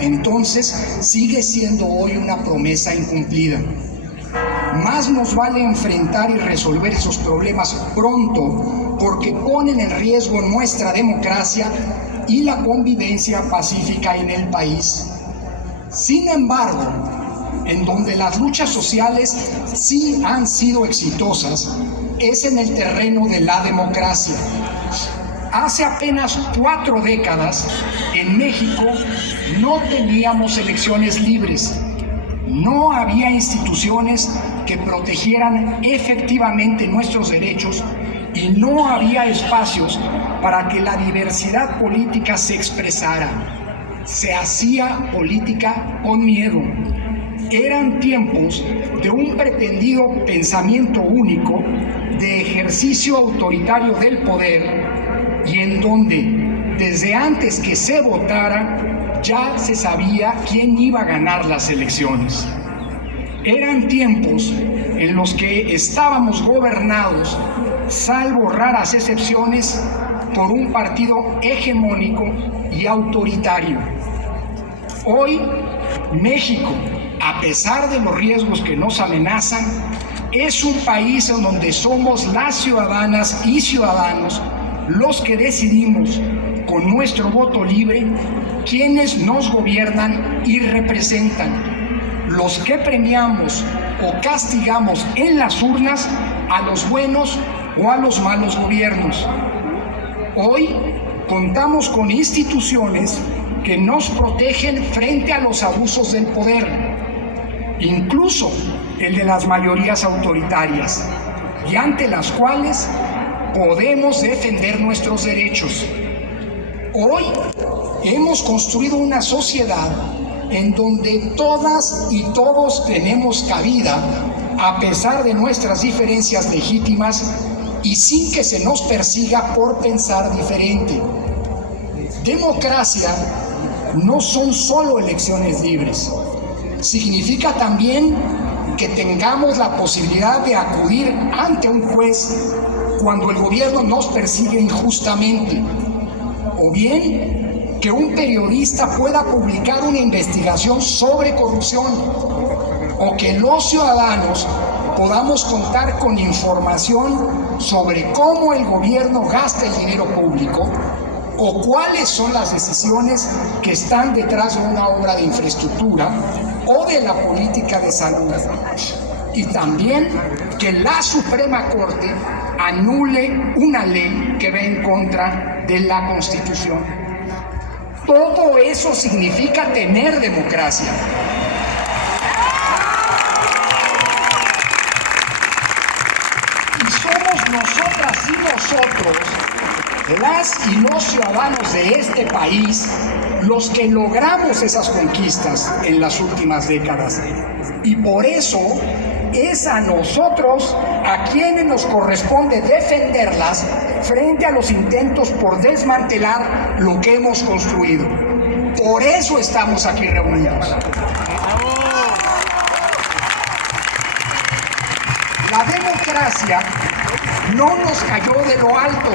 entonces sigue siendo hoy una promesa incumplida. Más nos vale enfrentar y resolver esos problemas pronto, porque ponen en riesgo nuestra democracia y la convivencia pacífica en el país. Sin embargo, en donde las luchas sociales sí han sido exitosas, es en el terreno de la democracia. Hace apenas 4 décadas, en México no teníamos elecciones libres, no había instituciones que protegieran efectivamente nuestros derechos y no había espacios para que la diversidad política se expresara. Se hacía política con miedo. Eran tiempos de un pretendido pensamiento único, de ejercicio autoritario del poder, y en donde, desde antes que se votara, ya se sabía quién iba a ganar las elecciones. Eran tiempos en los que estábamos gobernados, salvo raras excepciones, por un partido hegemónico y autoritario. Hoy, México, a pesar de los riesgos que nos amenazan, es un país en donde somos las ciudadanas y ciudadanos los que decidimos con nuestro voto libre quiénes nos gobiernan y representan, los que premiamos o castigamos en las urnas a los buenos o a los malos gobiernos. Hoy contamos con instituciones que nos protegen frente a los abusos del poder, incluso el de las mayorías autoritarias, y ante las cuales podemos defender nuestros derechos. Hoy hemos construido una sociedad en donde todas y todos tenemos cabida, a pesar de nuestras diferencias legítimas y sin que se nos persiga por pensar diferente. Democracia no son solo elecciones libres. Significa también que tengamos la posibilidad de acudir ante un juez cuando el gobierno nos persigue injustamente, o bien que un periodista pueda publicar una investigación sobre corrupción, o que los ciudadanos podamos contar con información sobre cómo el gobierno gasta el dinero público o cuáles son las decisiones que están detrás de una obra de infraestructura o de la política de salud. Y también que la Suprema Corte anule una ley que va en contra de la Constitución. Todo eso significa tener democracia. Y somos nosotras y nosotros, las y los ciudadanos de este país, los que logramos esas conquistas en las últimas décadas. Y por eso es a nosotros a quienes nos corresponde defenderlas frente a los intentos por desmantelar lo que hemos construido. Por eso estamos aquí reunidos. La democracia no nos cayó de lo alto.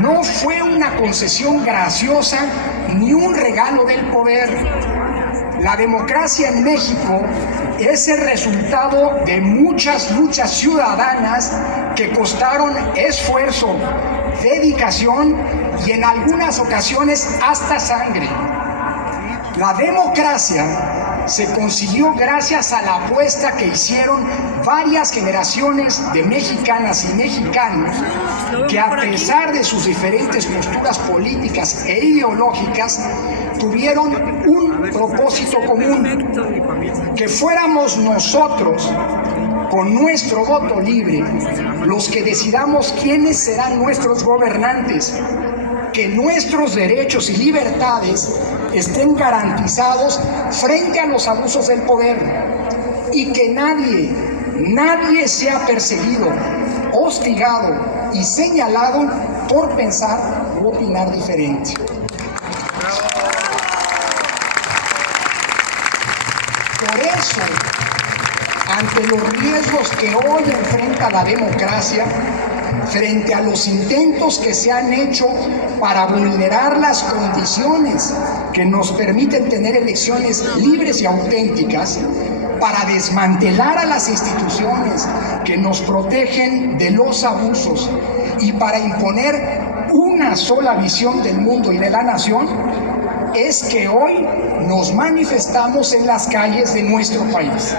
No fue una concesión graciosa ni un regalo del poder. La democracia en México es el resultado de muchas luchas ciudadanas que costaron esfuerzo, dedicación y en algunas ocasiones hasta sangre. La democracia se consiguió gracias a la apuesta que hicieron varias generaciones de mexicanas y mexicanos que, a pesar de sus diferentes posturas políticas e ideológicas, tuvieron un propósito común: que fuéramos nosotros, con nuestro voto libre, los que decidamos quiénes serán nuestros gobernantes, que nuestros derechos y libertades estén garantizados frente a los abusos del poder y que nadie sea perseguido, hostigado y señalado por pensar u opinar diferente. Por eso, ante los riesgos que hoy enfrenta la democracia, frente a los intentos que se han hecho para vulnerar las condiciones que nos permiten tener elecciones libres y auténticas, para desmantelar a las instituciones que nos protegen de los abusos y para imponer una sola visión del mundo y de la nación, es que hoy nos manifestamos en las calles de nuestro país.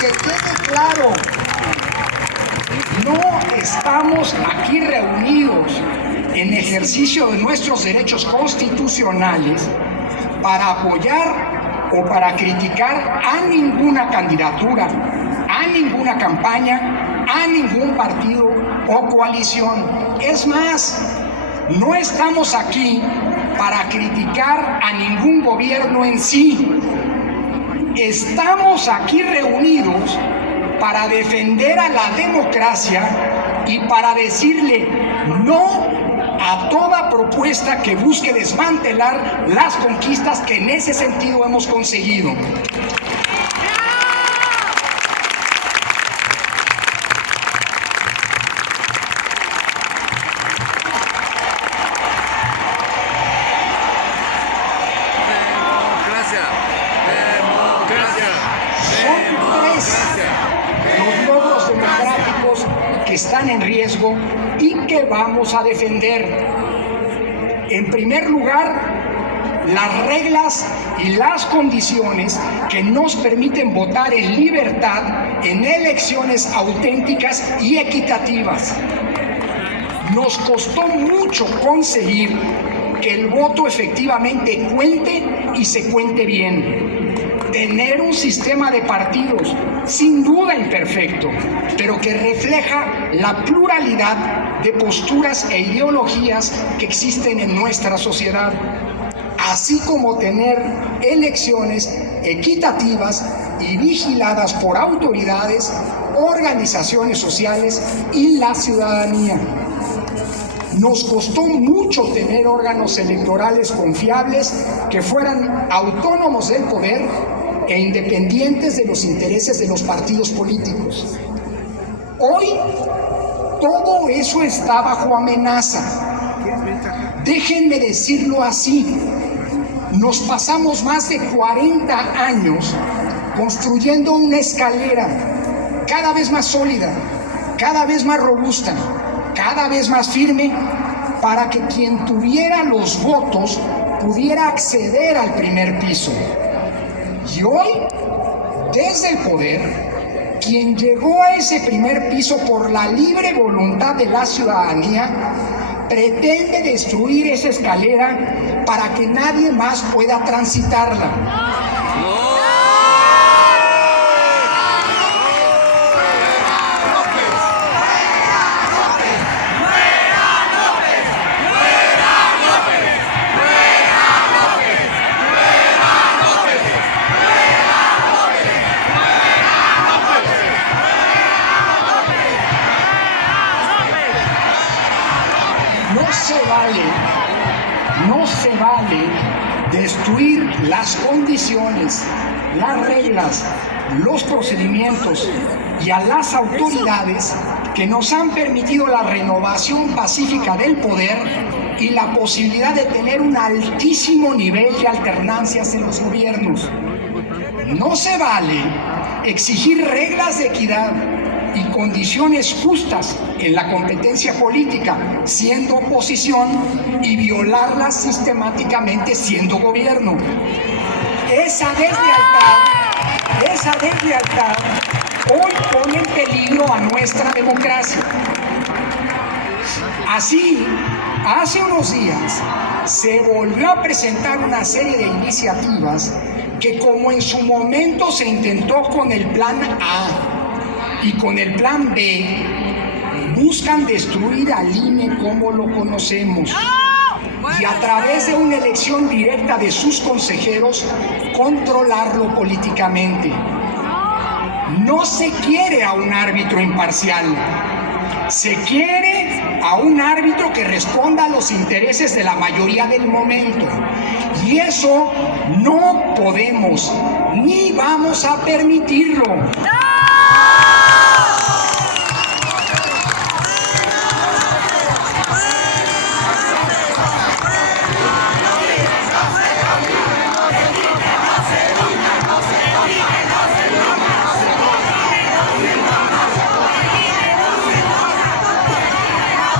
Que quede claro, no estamos aquí reunidos en ejercicio de nuestros derechos constitucionales para apoyar o para criticar a ninguna candidatura, a ninguna campaña, a ningún partido o coalición. Es más, no estamos aquí para criticar a ningún gobierno en sí. Estamos aquí reunidos para defender a la democracia y para decirle no a toda propuesta que busque desmantelar las conquistas que en ese sentido hemos conseguido. Están en riesgo y que vamos a defender. En primer lugar, las reglas y las condiciones que nos permiten votar en libertad en elecciones auténticas y equitativas. Nos costó mucho conseguir que el voto efectivamente cuente y se cuente bien. Tener un sistema de partidos sin duda imperfecto, pero que refleja la pluralidad de posturas e ideologías que existen en nuestra sociedad, así como tener elecciones equitativas y vigiladas por autoridades, organizaciones sociales y la ciudadanía. Nos costó mucho tener órganos electorales confiables que fueran autónomos del poder e independientes de los intereses de los partidos políticos. Hoy todo eso está bajo amenaza. Déjenme decirlo así, nos pasamos más de 40 años construyendo una escalera cada vez más sólida, cada vez más robusta, cada vez más firme, para que quien tuviera los votos pudiera acceder al primer piso. Y hoy, desde el poder, quien llegó a ese primer piso por la libre voluntad de la ciudadanía, pretende destruir esa escalera para que nadie más pueda transitarla. No se vale destruir las condiciones, las reglas, los procedimientos y a las autoridades que nos han permitido la renovación pacífica del poder y la posibilidad de tener un altísimo nivel de alternancias en los gobiernos. No se vale exigir reglas de equidad y condiciones justas en la competencia política siendo oposición y violarlas sistemáticamente siendo gobierno. Esa deslealtad hoy pone en peligro a nuestra democracia. Así, hace unos días se volvió a presentar una serie de iniciativas que, como en su momento se intentó con el Plan A y con el Plan B, buscan destruir al INE como lo conocemos y a través de una elección directa de sus consejeros controlarlo políticamente. No se quiere a un árbitro imparcial, se quiere a un árbitro que responda a los intereses de la mayoría del momento, y eso no podemos ni vamos a permitirlo.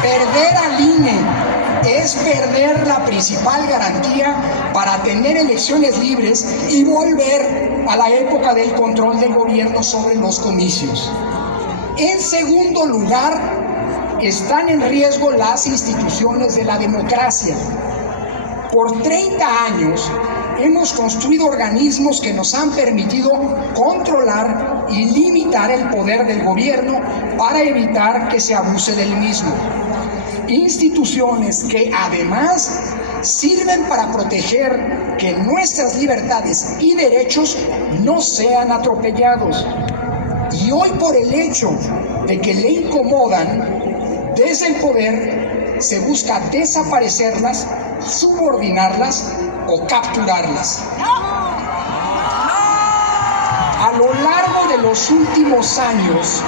Perder al INE es perder la principal garantía para tener elecciones libres y volver a la época del control del gobierno sobre los comicios. En segundo lugar, están en riesgo las instituciones de la democracia. Por 30 años hemos construido organismos que nos han permitido controlar y limitar el poder del gobierno para evitar que se abuse del mismo. Instituciones que además sirven para proteger que nuestras libertades y derechos no sean atropellados. Y hoy, por el hecho de que le incomodan, desde el poder se busca desaparecerlas, subordinarlas o capturarlas. A lo largo de los últimos años,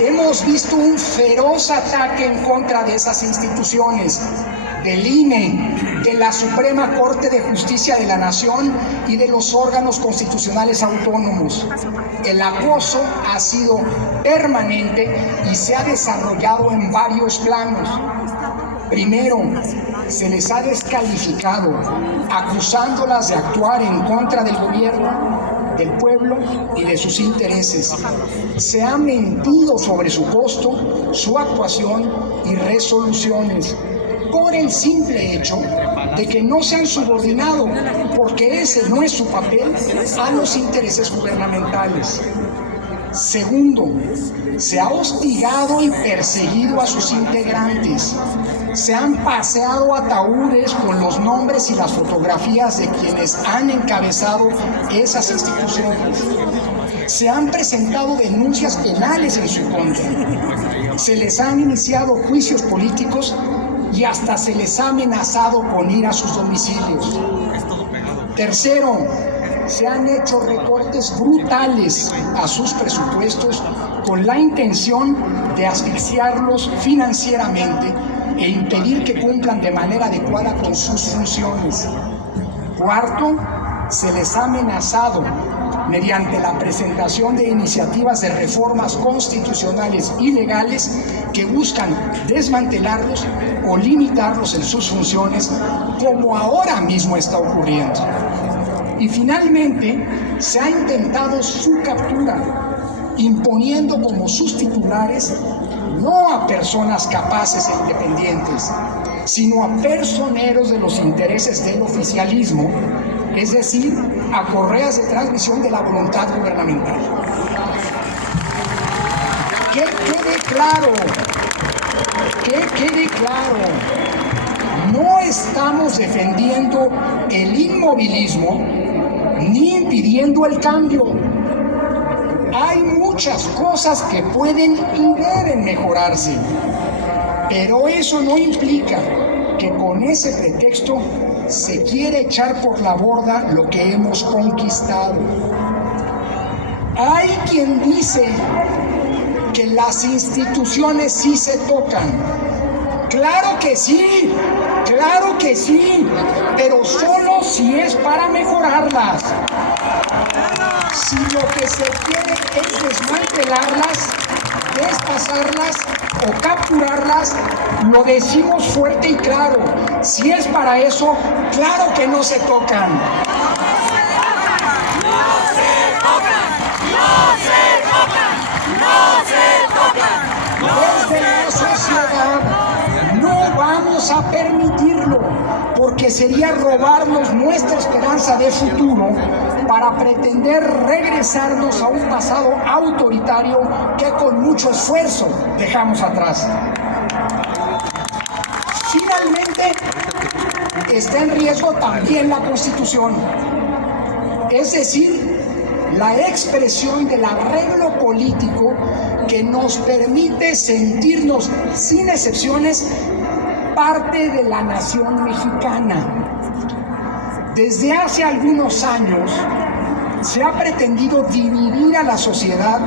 hemos visto un feroz ataque en contra de esas instituciones, del INE, de la Suprema Corte de Justicia de la Nación y de los órganos constitucionales autónomos. El acoso ha sido permanente y se ha desarrollado en varios planos. Primero, se les ha descalificado, acusándolas de actuar en contra del gobierno, del pueblo y de sus intereses. Se ha mentido sobre su costo, su actuación y resoluciones, por el simple hecho de que no se han subordinado, porque ese no es su papel, a los intereses gubernamentales. Segundo, se ha hostigado y perseguido a sus integrantes. Se han paseado ataúdes con los nombres y las fotografías de quienes han encabezado esas instituciones. Se han presentado denuncias penales en su contra. Se les han iniciado juicios políticos y hasta se les ha amenazado con ir a sus domicilios. Tercero, se han hecho recortes brutales a sus presupuestos con la intención de asfixiarlos financieramente e impedir que cumplan de manera adecuada con sus funciones. Cuarto, se les ha amenazado mediante la presentación de iniciativas de reformas constitucionales y legales que buscan desmantelarlos o limitarlos en sus funciones, como ahora mismo está ocurriendo. Y finalmente, se ha intentado su captura, imponiendo como sus titulares no a personas capaces e independientes, sino a personeros de los intereses del oficialismo, es decir, a correas de transmisión de la voluntad gubernamental. Que quede claro, no estamos defendiendo el inmovilismo ni impidiendo el cambio. Hay muchas cosas que pueden y deben mejorarse, pero eso no implica que con ese pretexto se quiere echar por la borda lo que hemos conquistado. Hay quien dice que las instituciones sí se tocan. Claro que sí, pero solo si es para mejorarlas. Si lo que se quiere es desmantelarlas, despasarlas o capturarlas, lo decimos fuerte y claro. Si es para eso, claro que no se tocan. Desde la sociedad no vamos a permitirlo, porque sería robarnos nuestra esperanza de futuro para pretender regresarnos a un pasado autoritario que con mucho esfuerzo dejamos atrás. Finalmente, está en riesgo también la Constitución, es decir, la expresión del arreglo político que nos permite sentirnos, sin excepciones, parte de la nación mexicana. Desde hace algunos años se ha pretendido dividir a la sociedad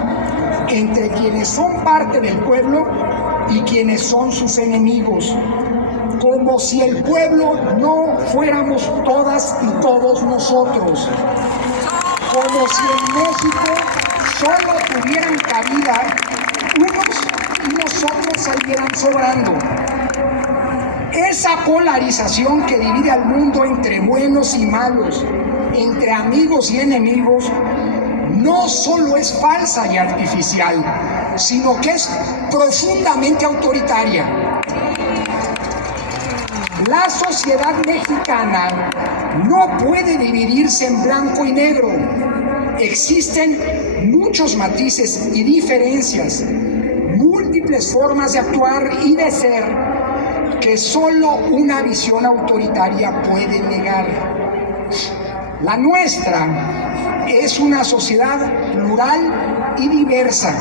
entre quienes son parte del pueblo y quienes son sus enemigos, como si el pueblo no fuéramos todas y todos nosotros, como si en México solo tuvieran cabida unos y nosotros salieran sobrando. Esa polarización que divide al mundo entre buenos y malos, entre amigos y enemigos, no solo es falsa y artificial, sino que es profundamente autoritaria. La sociedad mexicana no puede dividirse en blanco y negro. Existen muchos matices y diferencias, múltiples formas de actuar y de ser que solo una visión autoritaria puede negar. La nuestra es una sociedad plural y diversa.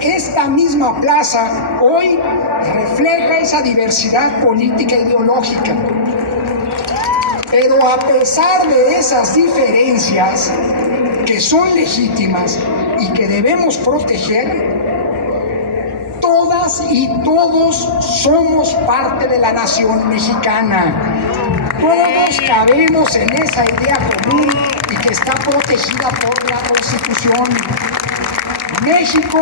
Esta misma plaza hoy refleja esa diversidad política e ideológica. Pero a pesar de esas diferencias, que son legítimas y que debemos proteger, todas y todos somos parte de la nación mexicana. Todos cabemos en esa idea común y que está protegida por la Constitución. México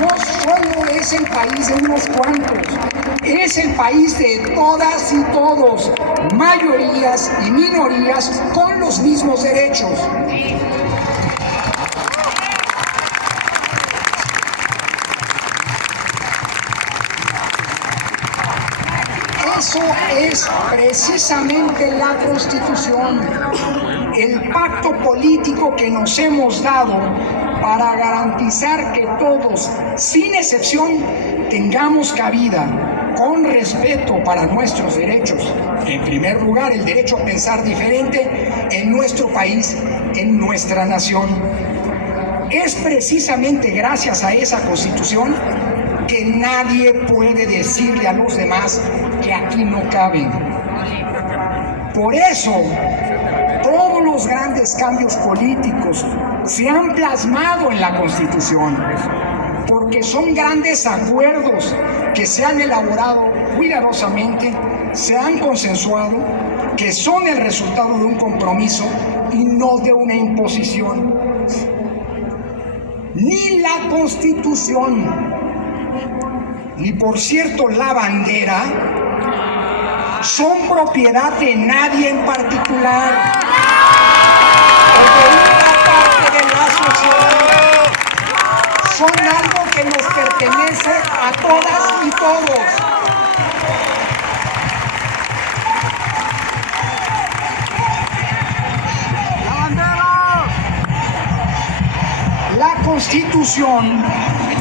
no solo es el país de unos cuantos, es el país de todas y todos, mayorías y minorías con los mismos derechos. Eso es precisamente la Constitución, el pacto político que nos hemos dado para garantizar que todos, sin excepción, tengamos cabida con respeto para nuestros derechos. En primer lugar, el derecho a pensar diferente en nuestro país, en nuestra nación. Es precisamente gracias a esa Constitución que nadie puede decirle a los demás que aquí no caben. Por eso, todos los grandes cambios políticos se han plasmado en la Constitución, porque son grandes acuerdos que se han elaborado cuidadosamente, se han consensuado, que son el resultado de un compromiso y no de una imposición. Ni la Constitución, ni por cierto la bandera, son propiedad de nadie en particular o de una parte de la sociedad. Son algo que nos pertenece a todas y todos. La Constitución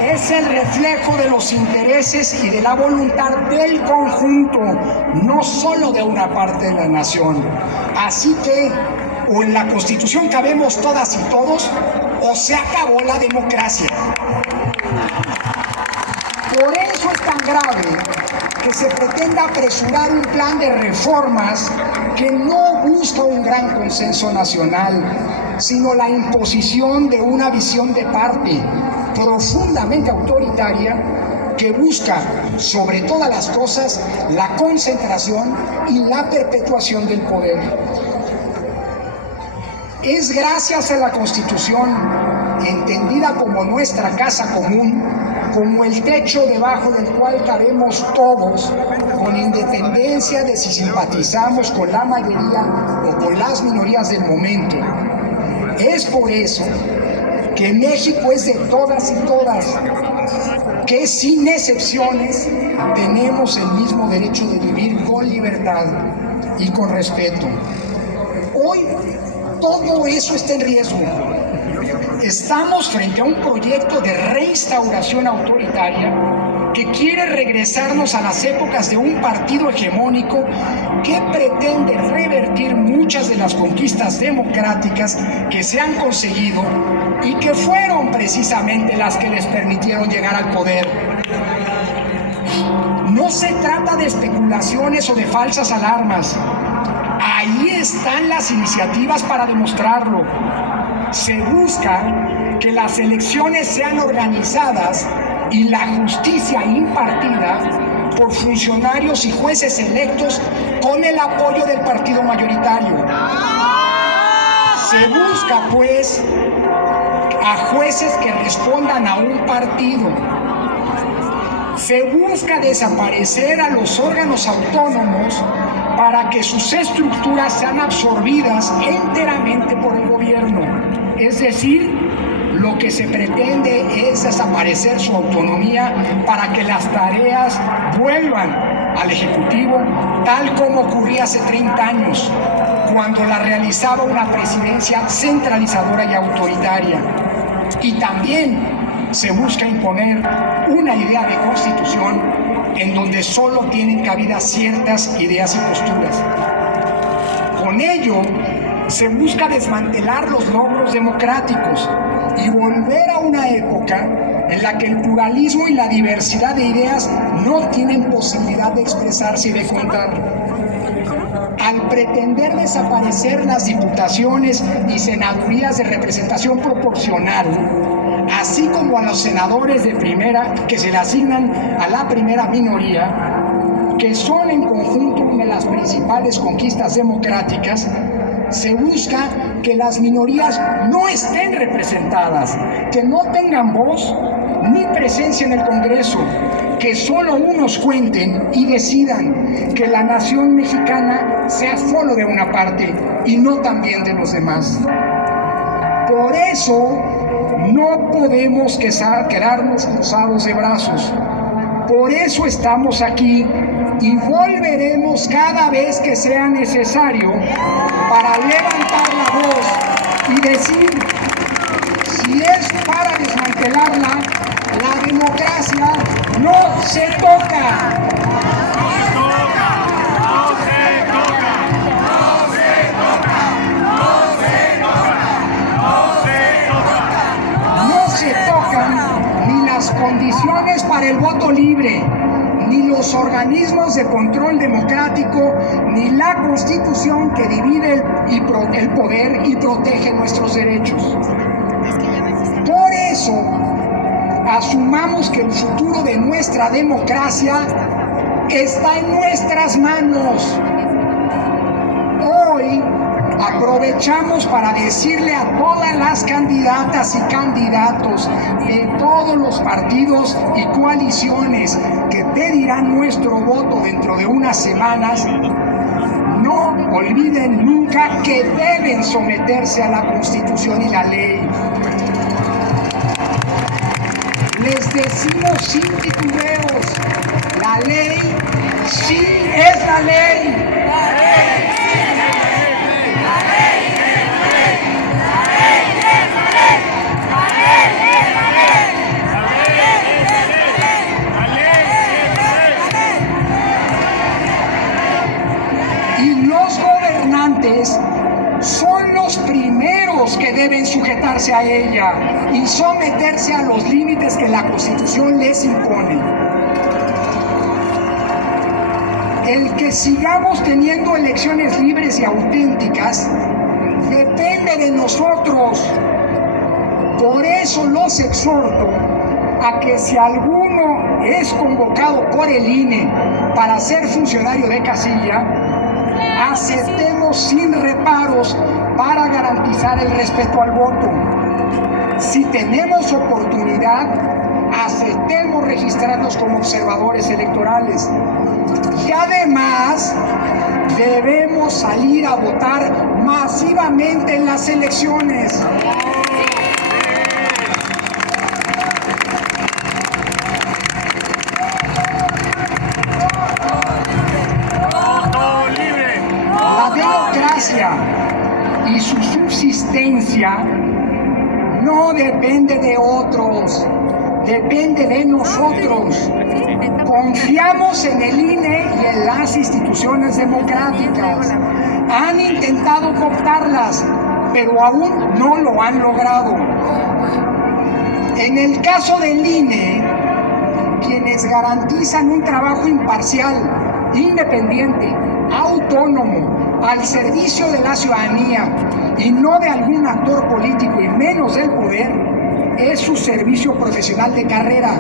es el reflejo de los intereses y de la voluntad del conjunto, no solo de una parte de la nación. Así que, o en la Constitución cabemos todas y todos, o se acabó la democracia. Por eso es tan grave que se pretenda apresurar un plan de reformas que no busca un gran consenso nacional, sino la imposición de una visión de parte profundamente autoritaria que busca, sobre todas las cosas, la concentración y la perpetuación del poder. Es gracias a la Constitución, entendida como nuestra casa común, como el techo debajo del cual cabemos todos, con independencia de si simpatizamos con la mayoría o con las minorías del momento. Es por eso que México es de todas y todas, que sin excepciones tenemos el mismo derecho de vivir con libertad y con respeto. Hoy todo eso está en riesgo. Estamos frente a un proyecto de reinstauración autoritaria que quiere regresarnos a las épocas de un partido hegemónico que pretende revertir muchas de las conquistas democráticas que se han conseguido y que fueron precisamente las que les permitieron llegar al poder. No se trata de especulaciones o de falsas alarmas. Ahí están las iniciativas para demostrarlo. Se busca que las elecciones sean organizadas y la justicia impartida por funcionarios y jueces electos con el apoyo del partido mayoritario. Se busca, pues, a jueces que respondan a un partido. Se busca desaparecer a los órganos autónomos para que sus estructuras sean absorbidas enteramente por el gobierno. Es decir, lo que se pretende es desaparecer su autonomía para que las tareas vuelvan al Ejecutivo, tal como ocurría hace 30 años, cuando la realizaba una presidencia centralizadora y autoritaria. Y también se busca imponer una idea de constitución en donde solo tienen cabida ciertas ideas y posturas. Con ello, se busca desmantelar los logros democráticos y volver a una época en la que el pluralismo y la diversidad de ideas no tienen posibilidad de expresarse y de contar. Al pretender desaparecer las diputaciones y senadurías de representación proporcional, así como a los senadores de primera que se le asignan a la primera minoría, que son en conjunto una de las principales conquistas democráticas, se busca que las minorías no estén representadas, que no tengan voz ni presencia en el Congreso, que solo unos cuenten y decidan, que la nación mexicana sea solo de una parte y no también de los demás. Por eso no podemos quedarnos cruzados de brazos. Por eso estamos aquí y volveremos cada vez que sea necesario para levantar la voz y decir, si es para desmantelarla, la democracia no se toca. No se tocan ni las condiciones para el voto libre, ni los organismos de control democrático, ni la Constitución que divide el poder y protege nuestros derechos. Por eso, asumamos que el futuro de nuestra democracia está en nuestras manos. Hoy aprovechamos para decirle a todas las candidatas y candidatos de todos los partidos y coaliciones que pedirán nuestro voto dentro de unas semanas, no olviden nunca que deben someterse a la Constitución y la ley. Les decimos sin titubeos, la ley sí es la ley. Son los primeros que deben sujetarse a ella y someterse a los límites que la Constitución les impone. El que sigamos teniendo elecciones libres y auténticas depende de nosotros. Por eso los exhorto a que si alguno es convocado por el INE para ser funcionario de casilla, aceptemos sin reparos para garantizar el respeto al voto. Si tenemos oportunidad, aceptemos registrarnos como observadores electorales. Y además, debemos salir a votar masivamente en las elecciones. Y su subsistencia no depende de otros, depende de nosotros. Confiamos en el INE y en las instituciones democráticas. Han intentado cooptarlas, pero aún no lo han logrado. En el caso del INE, quienes garantizan un trabajo imparcial, independiente, autónomo, al servicio de la ciudadanía y no de algún actor político y menos del poder, es su servicio profesional de carrera,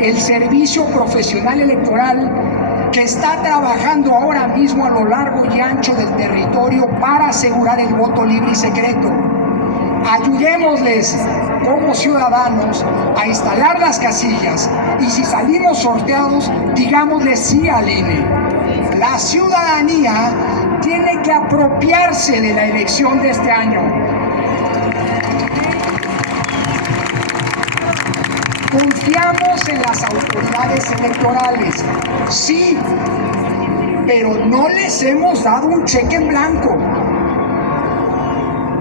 el servicio profesional electoral que está trabajando ahora mismo a lo largo y ancho del territorio para asegurar el voto libre y secreto. Ayudémosles como ciudadanos a instalar las casillas y si salimos sorteados, digámosle sí al INE. La ciudadanía tiene que apropiarse de la elección de este año. Confiamos en las autoridades electorales, sí, pero no les hemos dado un cheque en blanco.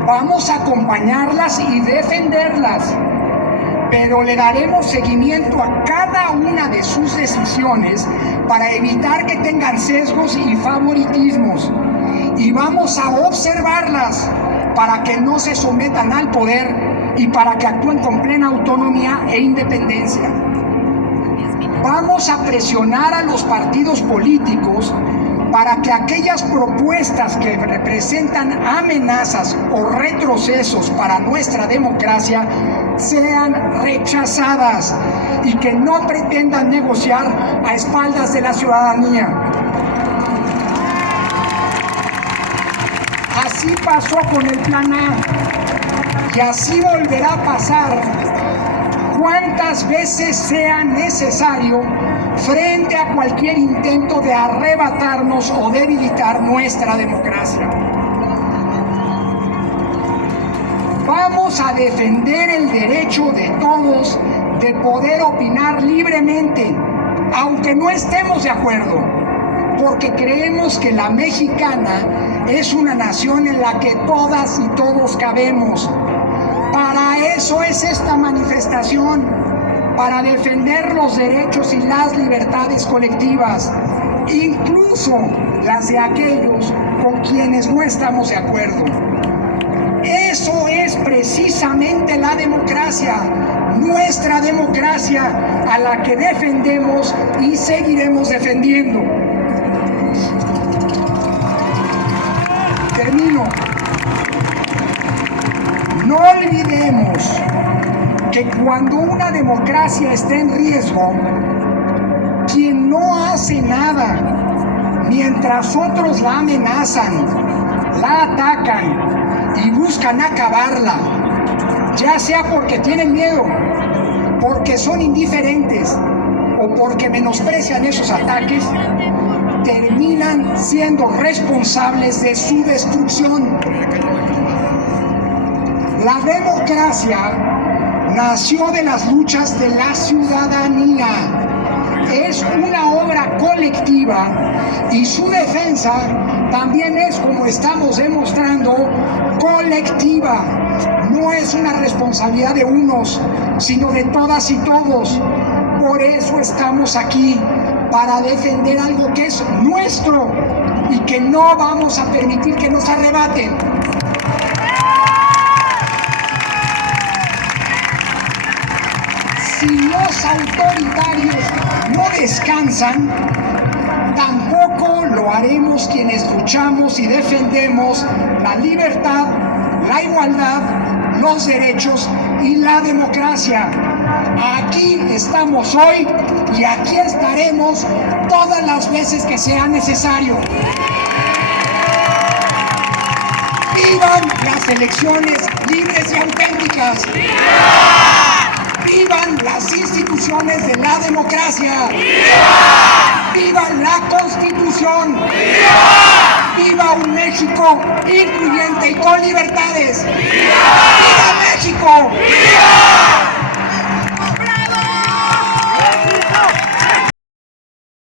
Vamos a acompañarlas y defenderlas, pero le daremos seguimiento a cada una de sus decisiones para evitar que tengan sesgos y favoritismos. Y vamos a observarlas para que no se sometan al poder y para que actúen con plena autonomía e independencia. Vamos a presionar a los partidos políticos para que aquellas propuestas que representan amenazas o retrocesos para nuestra democracia sean rechazadas y que no pretendan negociar a espaldas de la ciudadanía. Así pasó con el Plan A y así volverá a pasar cuantas veces sea necesario frente a cualquier intento de arrebatarnos o debilitar nuestra democracia. Vamos a defender el derecho de todos de poder opinar libremente, aunque no estemos de acuerdo, porque creemos que la mexicana es una nación en la que todas y todos cabemos. Para eso es esta manifestación, para defender los derechos y las libertades colectivas, incluso las de aquellos con quienes no estamos de acuerdo. Eso es precisamente la democracia, nuestra democracia, a la que defendemos y seguiremos defendiendo. Termino. No olvidemos que cuando una democracia está en riesgo, quien no hace nada mientras otros la amenazan, la atacan y buscan acabarla, ya sea porque tienen miedo, porque son indiferentes o porque menosprecian esos ataques, terminan siendo responsables de su destrucción. La democracia nació de las luchas de la ciudadanía. Es una obra colectiva y su defensa también es, como estamos demostrando, colectiva. No es una responsabilidad de unos, sino de todas y todos. Por eso estamos aquí, para defender algo que es nuestro y que no vamos a permitir que nos arrebaten. Si los autoritarios no descansan, tampoco lo haremos quienes luchamos y defendemos la libertad, la igualdad, los derechos y la democracia. Aquí estamos hoy y aquí estaremos todas las veces que sea necesario. ¡Vivan las elecciones libres y auténticas! ¡Vivan las instituciones de la democracia! ¡Viva la Constitución! ¡Viva un México incluyente y con libertades!